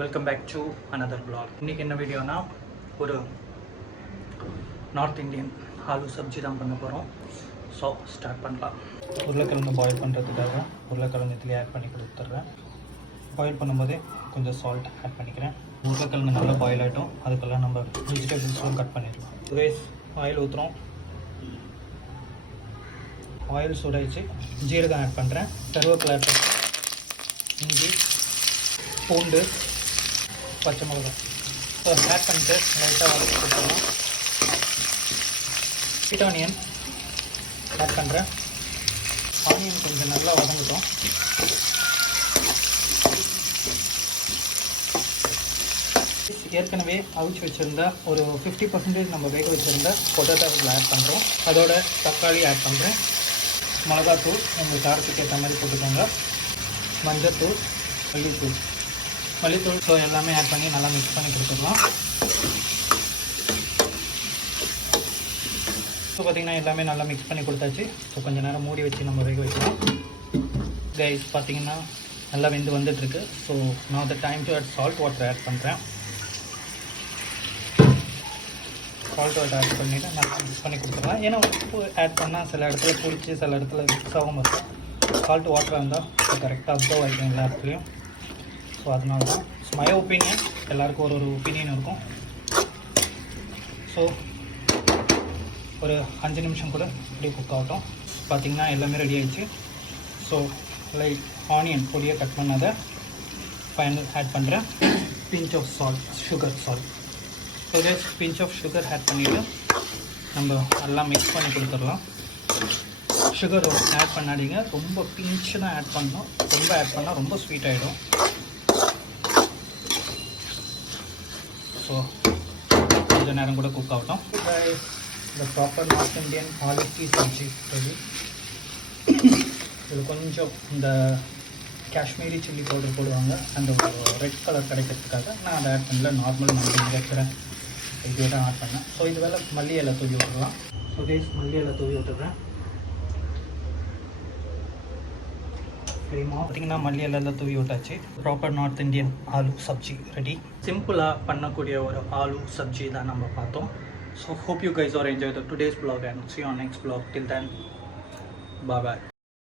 Welcome back to another blog. இன்றைக்கி என்ன வீடியோனா ஒரு நார்த் இந்தியன் ஆலு சப்ஜி தான் பண்ண போகிறோம். ஸோ ஸ்டார்ட் பண்ணலாம். உருளைக்கிழங்கு பாயில் பண்ணுறதுக்காக உருளைக்கிழங்கு இதிலே ஆட் பண்ணி கொடுத்துட்றேன். பாயில் பண்ணும்போதே கொஞ்சம் சால்ட் ஆட் பண்ணிக்கிறேன். உருளைக்கிழங்கு நல்லா பாயில் ஆகிட்டோம். அதுக்கெல்லாம் நம்ம வெஜிடபிள்ஸ்லாம் கட் பண்ணிடலாம். ரைஸ் ஆயில் ஊற்றுறோம். ஆயில் சூடாயிடுச்சு. ஜீரகம் ஆட் பண்ணுறேன். கருவேப்பிலை ஆட் பண்ணுறேன். இஞ்சி, பூண்டு, பச்சை மிளகாய் ஆட் பண்ணிட்டு லைட்டாக வதக்கி கொடுத்துடலாம். ஸ்வீட் ஆனியன் ஆட் பண்ணுறேன். ஆனியன் கொஞ்சம் நல்லா வதங்கட்டும். ஏற்கனவே அவிச்சு வச்சுருந்தா ஒரு 50% நம்ம வேக வச்சுருந்தா பொட்டேட்டோவில் ஆட் பண்ணுறோம். அதோட தக்காளி ஆட் பண்ணுறேன். மிளகாத்தூள் உங்கள் காரத்துக்கு ஏற்ற மாதிரி போட்டுக்கோங்க. மஞ்சத்தூள், மல்லித்தூள் ஸோ எல்லாமே ஆட் பண்ணி நல்லா மிக்ஸ் பண்ணி கொடுத்துடலாம். ஸோ பார்த்திங்கன்னா எல்லாமே நல்லா மிக்ஸ் பண்ணி கொடுத்தாச்சு. ஸோ கொஞ்சம் நேரம் மூடி வச்சு நம்ம வேக வைக்கலாம். கைஸ் பார்த்திங்கன்னா நல்லா வெந்து வந்துட்டுருக்கு. ஸோ நான் the time to add salt water add பண்ணுறேன். சால்ட் வாட்டர் ஆட் பண்ணிவிட்டு நல்லா மிக்ஸ் பண்ணி கொடுத்துடலாம். ஏன்னா உப்பு ஆட் பண்ணால் சில இடத்துல பிடிச்சி சில இடத்துல மிக்ஸ் ஆகாமல் இருக்கும். சால்ட் வாட்டராக இருந்தால் கரெக்டாக அப்சர்வ் ஆகிக்கும் எல்லா இடத்துலையும். ஸோ அதனால தான் மை ஒப்பீனியன். எல்லாருக்கும் ஒரு ஒப்பீனியன் இருக்கும். ஸோ ஒரு 5 நிமிஷம் கூட அப்படியே குக் ஆகட்டும். பார்த்திங்கன்னா எல்லாமே ரெடி ஆகிடுச்சு. ஸோ லைட் ஆனியன் பொடியை கட் பண்ணதை ஃபைனல் ஆட் பண்ணுறேன். Pinch of salt, salt. So pinch of sugar add பண்ணிவிட்டு நம்ம நல்லா மிக்ஸ் பண்ணி கொடுத்துடலாம். சுகர் ஆட் பண்ணாதீங்க, ரொம்ப பிஞ்சு தான் ஆட் பண்ணணும். ரொம்ப ஆட் பண்ணால் ரொம்ப ஸ்வீட் ஆகிடும். ஸோ கொஞ்சம் நேரம் கூட குக் ஆகட்டும். இந்த proper north Indian aloo sabzi ready. இது கொஞ்சம் இந்த காஷ்மீரி சில்லி பவுடர் போடுவாங்க, அந்த ரெட் கலர் கிடைக்கிறதுக்காக நான் அதை ஆட் பண்ணல. நார்மல் மல்லி இருக்கிற இதே தான் ஆட் பண்ணேன். ஸோ இது வேலை மல்லி இலை தூவி விட்டுடலாம். ஸோ கைஸ் மல்லி இலை தூவி விட்டுறேன். பார்த்திங்கன்னா மல்லி எல்லாம் தூவி விட்டாச்சு. Proper north Indian aloo sabzi ready. சிம்பிளாக பண்ணக்கூடிய ஒரு ஆலு சப்ஜி தான் நம்ம பார்த்தோம். So hope you guys are enjoy the today's vlog and see you on next vlog. Till then, bye bye.